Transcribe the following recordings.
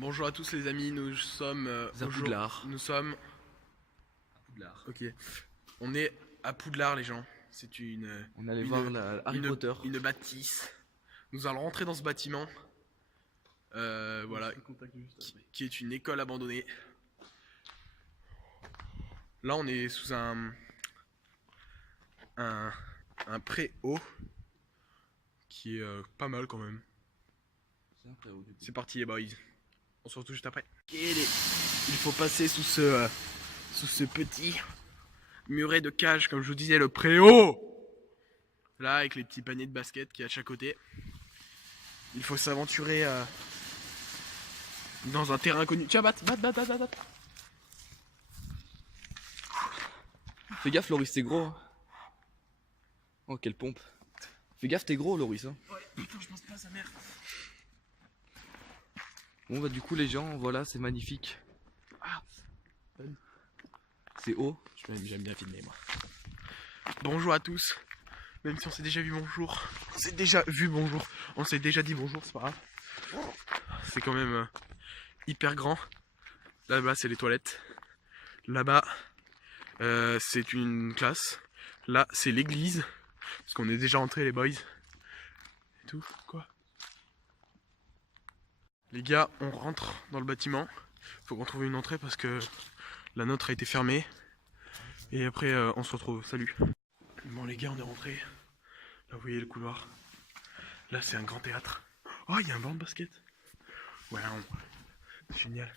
Bonjour à tous les amis, nous sommes À Poudlard. Nous sommes. Poudlard. Ok. On est à Poudlard les gens. C'est On allait voir Harry Potter. une bâtisse. Nous allons rentrer dans ce bâtiment. Voilà. Qui est une école abandonnée. Là on est sous un pré-haut. Qui est pas mal quand même. C'est parti les boys. On se retrouve juste après. Il faut passer sous ce petit muret de cage, comme je vous disais, le préau. Là, avec les petits paniers de basket qu'il y a de chaque côté. Il faut s'aventurer dans un terrain inconnu. Tiens, bat. Fais gaffe, Loris, t'es gros. Oh, quelle pompe. Fais gaffe, t'es gros, Loris. Hein. Ouais, putain, je pense pas à sa mère. Bon, bah, du coup, les gens, voilà, c'est magnifique. Ah, c'est haut. j'aime bien filmer, moi. Bonjour à tous. Même si on s'est déjà vu bonjour. On s'est déjà vu bonjour. On s'est déjà dit bonjour, c'est pas grave. C'est quand même hyper grand. Là-bas, c'est les toilettes. Là-bas, c'est une classe. Là, c'est l'église. Parce qu'on est déjà entrés, les boys. Et tout. Quoi? Les gars, on rentre dans le bâtiment. Faut qu'on trouve une entrée parce que la nôtre a été fermée. Et après, on se retrouve. Salut. Bon, les gars, on est rentrés. Là, vous voyez le couloir. Là, c'est un grand théâtre. Oh, il y a un banc de basket. Ouais, c'est génial.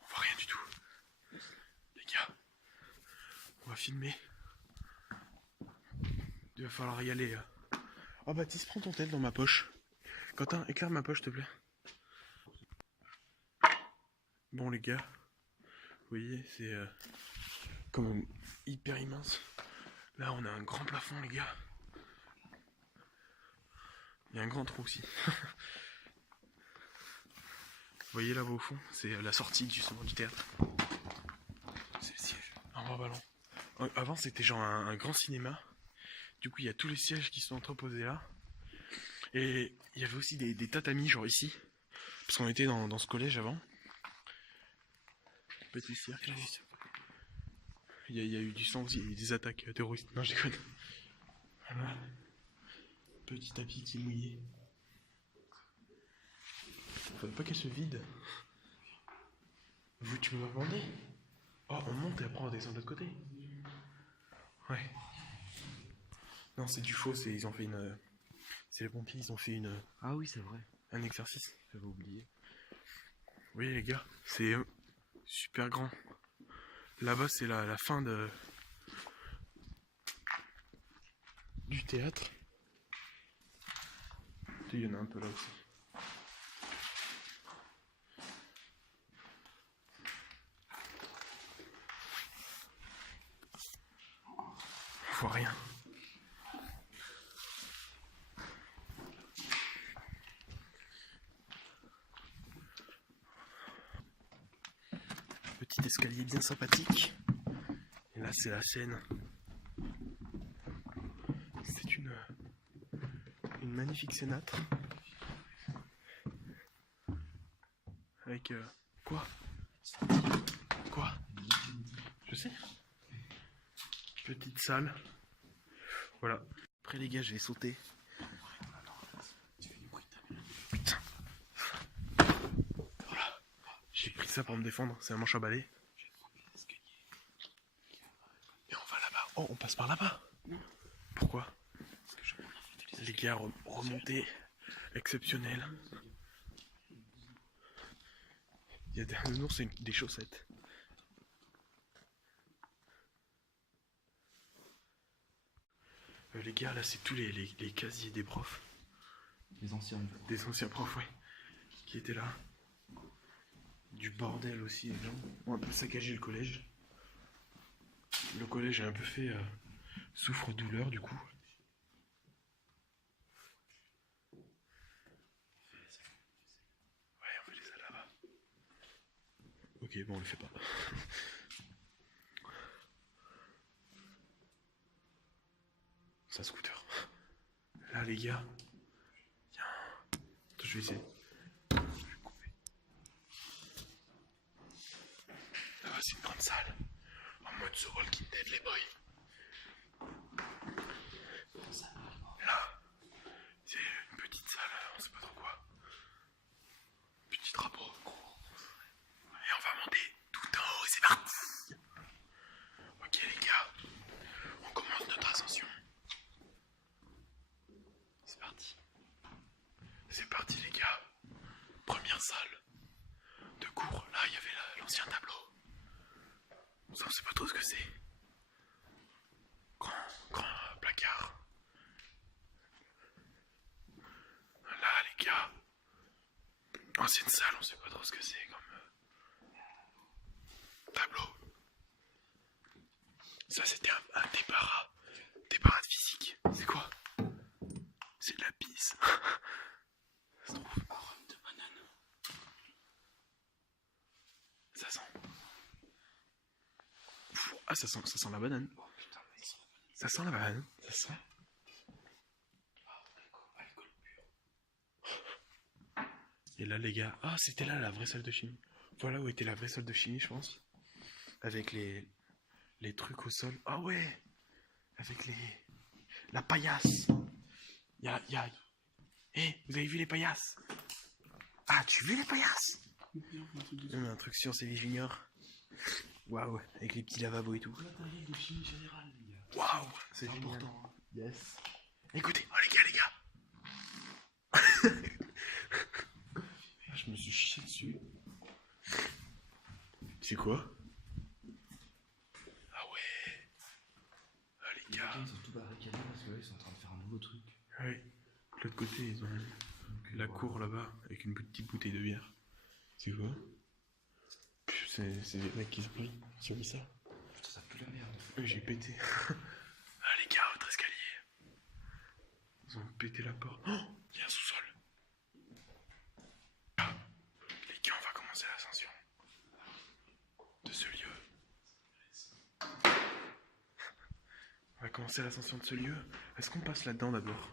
On voit rien du tout. Les gars, on va filmer. Il va falloir y aller. Oh, Baptiste, prends ton tel dans ma poche. Quentin, éclaire ma poche, s'il te plaît. Bon, les gars, vous voyez, c'est quand même hyper immense. Là, on a un grand plafond, les gars. Il y a un grand trou aussi. Vous voyez là-bas au fond, c'est la sortie justement du théâtre. C'est le siège. Un grand ballon. Avant, c'était genre un grand cinéma. Du coup, il y a tous les sièges qui sont entreposés là. Et il y avait aussi des tatamis, genre ici. Parce qu'on était dans ce collège avant. Petit cirque. Il y a eu du sang aussi, il y a eu des attaques terroristes. Non, je déconne. Voilà. Petit tapis qui est mouillé. Faudrait pas qu'elle se vide. Vous, tu peux m'aborder? Oh, on monte et après on descend de l'autre côté. Ouais. Non, c'est du faux, ils ont fait une. C'est les pompiers, ils ont fait Ah oui, c'est vrai. un exercice. J'avais oublié. Oui, les gars, c'est super grand. Là-bas, c'est la fin du théâtre. Il y en a un peu là aussi. On voit rien. Petit escalier bien sympathique. Et là, c'est la scène. C'est une magnifique cénâtre. Avec quoi? Quoi? Je sais. Petite salle. Voilà. Après les gars, je vais sauter. Putain. Voilà. J'ai pris ça pour me défendre. C'est un manche à balai. Et on va là-bas. Oh, on passe par là-bas. Pourquoi? Les gars, remontée exceptionnelle. Il y a derrière nous, c'est des chaussettes. Les gars, là, c'est tous les casiers des profs. Les anciens. Des anciens profs, ouais. Qui étaient là. Du bordel aussi, les gens. On a un peu saccagé le collège. Le collège est un peu fait souffre-douleur, du coup. Ouais, on fait les salles là-bas. Ok, bon, on le fait pas. C'est un scooter. Là, les gars. Tiens. Je vais essayer. Je vais couper. salle. En mode The Walking Dead, les boys. Là, c'est une petite salle, on sait pas trop quoi. Petit drapeau. Et on va monter tout en haut, c'est parti. Ok les gars, on commence notre ascension. C'est parti. C'est parti les gars. Première salle de cours. Là, il y avait l'ancien tableau. Ça, on sait pas trop ce que c'est. Grand placard. Là, les gars. Ancienne salle, on sait pas trop ce que c'est comme tableau. Ça, c'était un débarras. Débarras de physique. C'est quoi? C'est de la pisse. Ça se trouve. Arôme de banane. Ça sent. Ah, ça sent la banane. Oh putain, ça sent la banane. Ça sent. Alcool pur. Et là, les gars. Ah, c'était là la vraie salle de chimie. Voilà où était la vraie salle de chimie, je pense. Avec les trucs au sol. Ah ouais. Avec la paillasse. Eh, vous avez vu les paillasses? Ah, tu as vu les paillasses? Un truc science et vie junior. Waouh, avec les petits lavabos et tout. Là, t'as un livre de chimie générale, les gars. Waouh, c'est important. Yes. Écoutez, oh les gars. Je me suis chié dessus. C'est quoi? Ah ouais. Ah les gars. Ils sont tout barricadés parce que là, ils sont en train de faire un nouveau truc. Ouais. De l'autre côté, ils ont la cour là-bas avec une petite bouteille de bière. C'est quoi? C'est des mecs qui ont mis ça. Putain, ça pue la merde. J'ai pété. Ah les gars, votre escalier. Ils ont pété la porte. Oh, il y a un sous-sol. Ah, les gars, on va commencer l'ascension de ce lieu. On va commencer l'ascension de ce lieu. Est-ce qu'on passe là-dedans d'abord?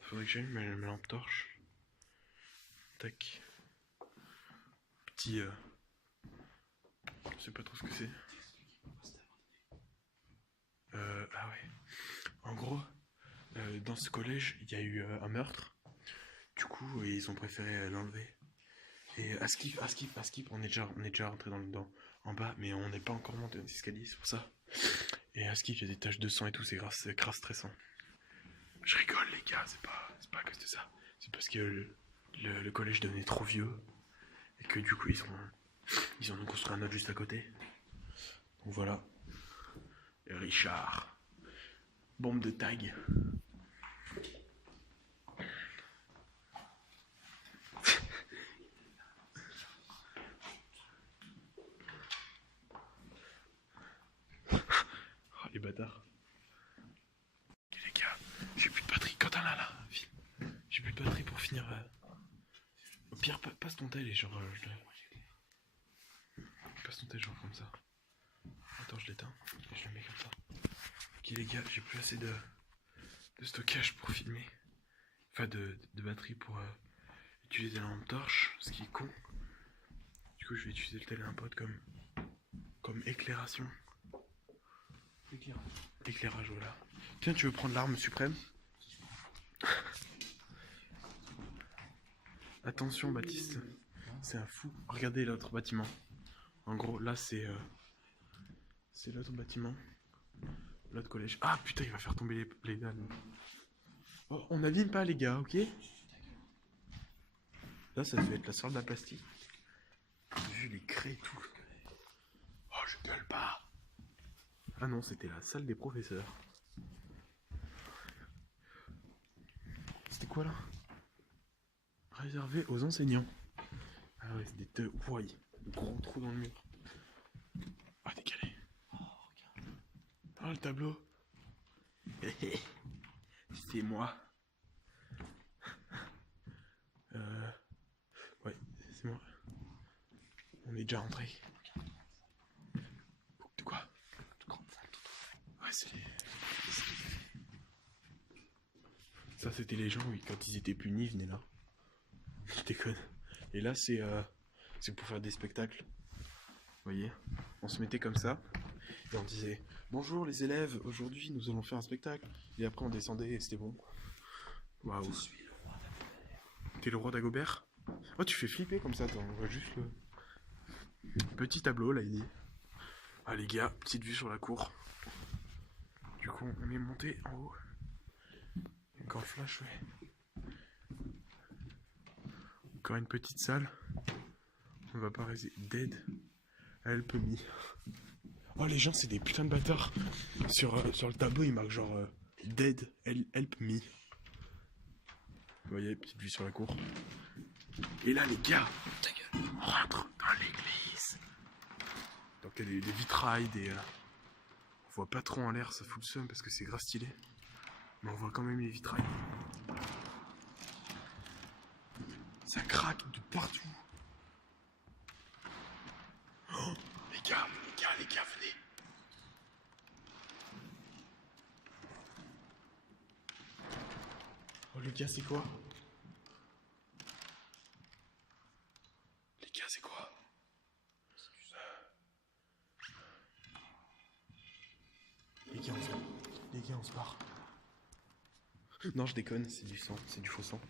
Faudrait que j'allume ma lampe torche. Tac. Petit... Je sais pas trop ce que c'est. Ah ouais. En gros, dans ce collège, il y a eu un meurtre. Du coup, ils ont préféré l'enlever. Et à skip, on est déjà rentré en bas, mais on n'est pas encore monté dans les escaliers, c'est pour ça. Et à skip, il y a des taches de sang et tout, c'est grave stressant. Je rigole les gars, c'est pas à cause de ça. C'est parce que le collège devenait trop vieux. Et que du coup, ils en ont construit un autre juste à côté. Donc voilà. Richard. Bombe de tag. Oh, les bâtards. Ok les gars, j'ai plus de batterie. Quentin là, j'ai plus de batterie pour finir. Au pire, passe ton tel et genre... Passe ton tel genre comme ça. Attends, je l'éteins et je le mets comme ça. Ok les gars, j'ai plus assez de stockage pour filmer. Enfin de batterie pour utiliser la lampe torche, ce qui est con. Du coup je vais utiliser le tel d'un pote comme éclairation. Éclairage, voilà. Tiens, tu veux prendre l'arme suprême? Attention Baptiste, c'est un fou. Regardez l'autre bâtiment. En gros là c'est l'autre bâtiment. L'autre collège. Ah putain, il va faire tomber les dalles. Oh, on n'abîme pas les gars, ok? Là ça devait être la salle de la plastique. J'ai vu les craies et tout. Oh je gueule pas. Ah non, c'était la salle des professeurs. C'était quoi là? Réservé aux enseignants. Ah ouais, c'est des gros trous dans le mur. Ah décalé. Oh regarde. Ah le tableau. C'est moi. Ouais, c'est moi. On est déjà rentré. De quoi? Ouais, c'est les... Ça, c'était les gens, oui, quand ils étaient punis, ils venaient là. Je déconne. Et là, c'est pour faire des spectacles. voyez, on se mettait comme ça et on disait bonjour les élèves, aujourd'hui nous allons faire un spectacle. Et après on descendait et c'était bon. Waouh. T'es le roi d'Agobert? Oh, tu fais flipper comme ça, attends, on voit juste le petit tableau là, il dit. Ah les gars, petite vue sur la cour. Du coup, on est monté en haut. Encore le flash, ouais. Encore une petite salle. On va pas rester dead. Help me. Oh les gens, c'est des putains de bâtards. Sur le tableau, il marque genre dead, help me. Vous voyez, petite vue sur la cour. Et là, les gars, on rentre dans l'église. Donc il y a des vitrailles, on voit pas trop en l'air, ça fout le seum parce que c'est grave stylé. Mais on voit quand même les vitrailles. Ça craque de partout. Oh, les gars, venez. Oh les gars, c'est quoi? Les gars, c'est quoi? Les gars, on se barre. Non, je déconne, c'est du sang, c'est du faux sang.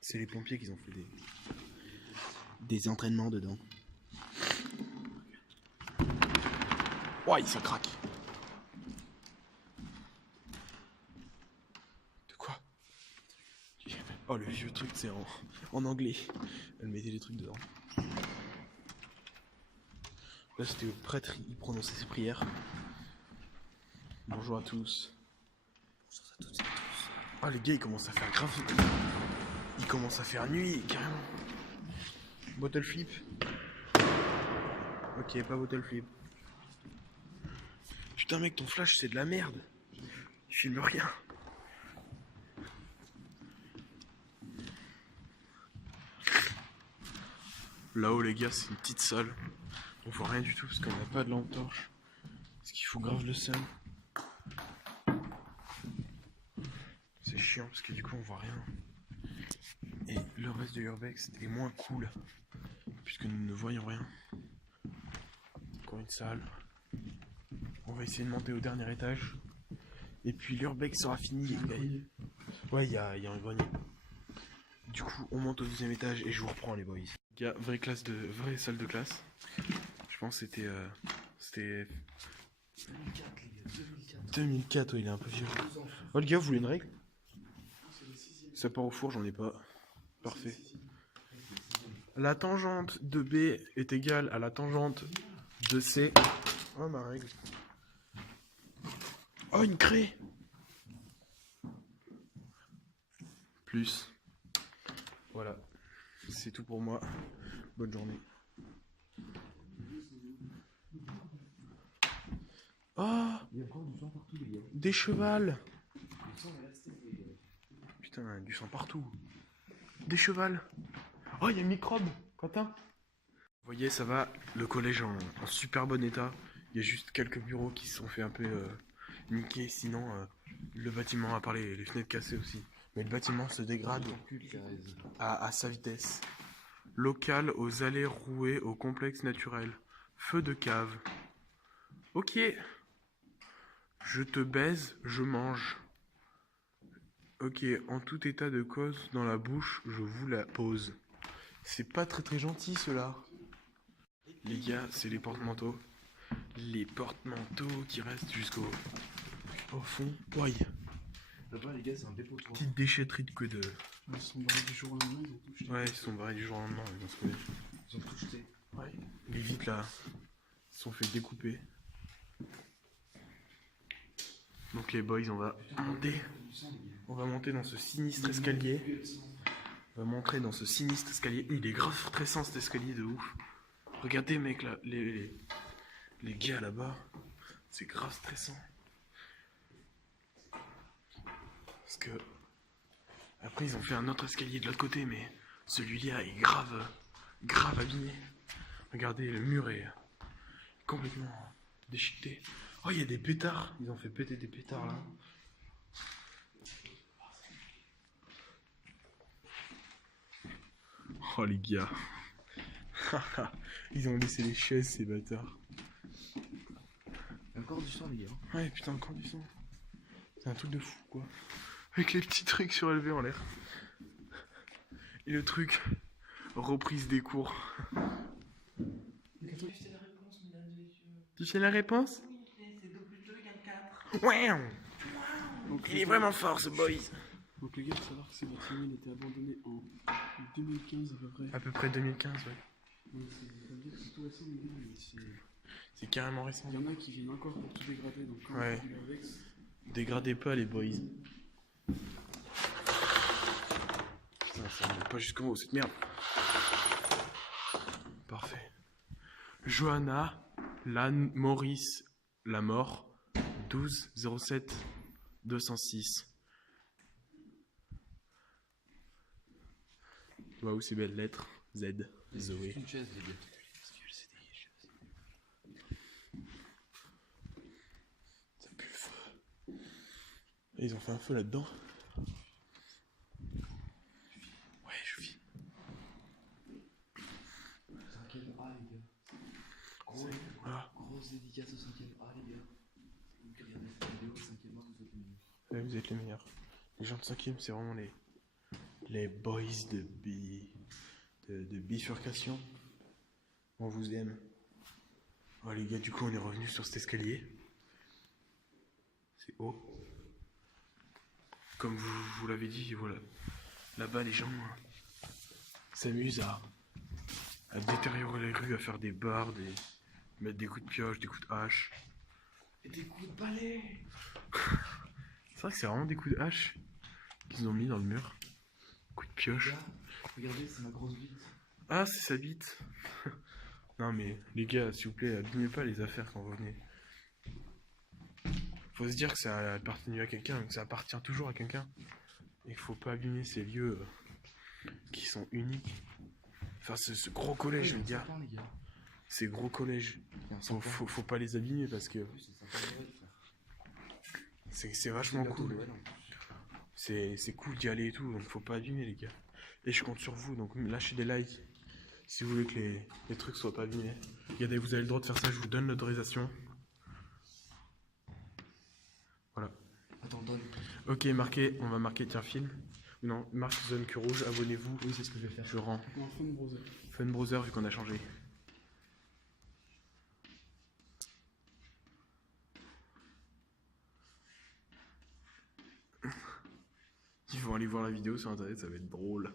C'est les pompiers qui ont fait des entraînements dedans. Ouais, ça craque. De quoi? Oh, le vieux truc, c'est en anglais. Elle mettait des trucs dedans. Là, c'était le prêtre, il prononçait ses prières. Bonjour à tous. Bonjour à toutes et à tous. Ah, les gars, il commence à faire grave. Il commence à faire nuit, carrément. Bottle flip. Ok, pas bottle flip. Putain, mec, ton flash, c'est de la merde. Il filme rien. Là-haut, les gars, c'est une petite salle. On voit rien du tout parce qu'on n'a pas de lampe torche. Parce qu'il faut grave le seum. C'est chiant parce que du coup, on voit rien. Et le reste de l'urbex est moins cool. Puisque nous ne voyons rien. Encore une salle. On va essayer de monter au dernier étage. Et puis l'urbex sera fini. Ouais, il y a un grenier. Du coup, on monte au deuxième étage et je vous reprends les boys. Il y a vraie salle de classe. Je pense que c'était 2004, ouais, il est un peu vieux. Oh, le gars, vous voulez une règle? Ça part au four, j'en ai pas. Parfait. La tangente de B est égale à la tangente de C. Oh, ma règle. Oh, une craie. Plus. Voilà. C'est tout pour moi. Bonne journée. Oh, des chevals. Putain, du sang partout. Des chevals. Oh, il y a une microbe, Quentin. Vous voyez, ça va. Le collège en super bon état. Il y a juste quelques bureaux qui se sont fait un peu niquer. Sinon, le bâtiment, à part les fenêtres cassées aussi. Mais le bâtiment se dégrade à sa vitesse. Local aux allées rouées au complexe naturel. Feu de cave. Ok. Je te baise, je mange. Ok, en tout état de cause, dans la bouche, je vous la pose. C'est pas très gentil cela. Les gars, c'est les porte-manteaux. Les porte-manteaux qui restent jusqu'au fond. Ouais. Là-bas, les gars, c'est un dépôt de Petite déchetterie de queue de. Ils sont barrés du jour au lendemain, ils ont tout jeté. Ouais, ils sont barrés du jour au lendemain, ils vont se connaître. Ils ont tout jeté. Ouais. Les vitres là, ils se sont fait découper. Donc les boys, on va monter. On va monter dans ce sinistre escalier. On va montrer dans ce sinistre escalier. Il est grave stressant cet escalier de ouf. Regardez mec là, les gars là-bas. C'est grave stressant. Parce que après ils ont fait un autre escalier de l'autre côté, mais celui-là est grave abîmé. Regardez, le mur est complètement déchiqueté. Oh, il y a des pétards. Ils ont fait péter des pétards là. Oh les gars. Ils ont laissé les chaises, ces bâtards. Il y a encore du sang, les gars. Ouais, putain, encore du son. C'est un truc de fou, quoi. Avec les petits trucs surélevés en l'air. Et le truc, reprise des cours. Tu sais la réponse? Oui, c'est 2 plus 2 égale 4. Ouais. Donc, Il est vraiment fort, ce boys. Donc les gars, il faut savoir que ce bâtiment il a été abandonné en 2015 à peu près. À peu près 2015, ouais. Donc ça veut dire que c'est tout récent, les gars, mais C'est carrément récent. il y en a qui viennent encore pour tout dégrader, donc quand Ouais. on fait du Gravex, Dégradez pas, les boys. Putain, ça ne va pas jusqu'en haut, cette merde. Parfait. Johanna, Lannes, Maurice, La Mort, 12 07 206. Waouh, c'est belle lettre. Z. Zoé. Une chaise, les gars. Ça pue le feu. Et ils ont fait un feu là-dedans. Ouais, je vis. 5ème A, les gars. Voilà. Grosse dédicace au 5ème A, les gars. Vous qui regardez cette vidéo, 5ème A, vous êtes les meilleurs. Ouais, vous êtes les meilleurs. Les gens de 5ème, c'est vraiment les boys de bifurcation. On vous aime. Oh les gars, du coup, on est revenu sur cet escalier. C'est haut. Comme vous l'avez dit, voilà. Là-bas, les gens s'amusent à détériorer les rues, à faire des barres, mettre des coups de pioche, des coups de hache. Et des coups de balai. C'est vrai que c'est vraiment des coups de hache qu'ils ont mis dans le mur. Coups de pioche. Regarde, regardez, c'est ma grosse bite. Ah, c'est sa bite. Non mais les gars, s'il vous plaît, abîmez pas les affaires quand vous venez. Faut se dire que ça a appartenu à quelqu'un, que ça appartient toujours à quelqu'un. Et qu'il faut pas abîmer ces lieux qui sont uniques. Enfin, ce gros collège, je veux dire. Les gars. Ces gros collèges. Il y a un Faut, sapin. faut pas les abîmer parce que En plus, c'est sympa Noël, frère. c'est vachement Gâteau cool. Noël, en plus. C'est cool d'y aller et tout, donc faut pas abîmer les gars. Et je compte sur vous, donc lâchez des likes si vous voulez que les trucs soient pas abîmés. Regardez, vous avez le droit de faire ça, je vous donne l'autorisation. Voilà. Attends, donne. Ok, on va marquer, tiens, film. Non, marque zone que rouge, abonnez-vous. Oui, c'est ce que je vais faire. Je rends. en fun browser. Fun browser vu qu'on a changé. Ils vont aller voir la vidéo sur internet, ça va être drôle.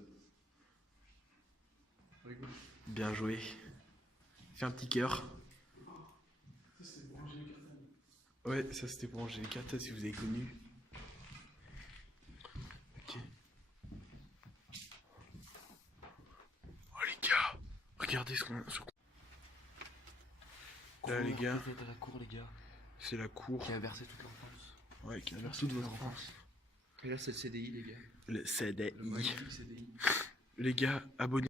Bien joué. Fais un petit cœur. Ouais, ça c'était pour Angélique Carta si vous avez connu. Ok. Oh les gars, regardez ce qu'on. Là les gars, Vous êtes à la cour, les gars. c'est la cour. Qui a versé toute l'enfance. Ouais, qui a versé Toute toute votre votre enfance. Et là, c'est le CDI, les gars. Le CDI. Le magnifique CDI. Les gars, abonnez-vous.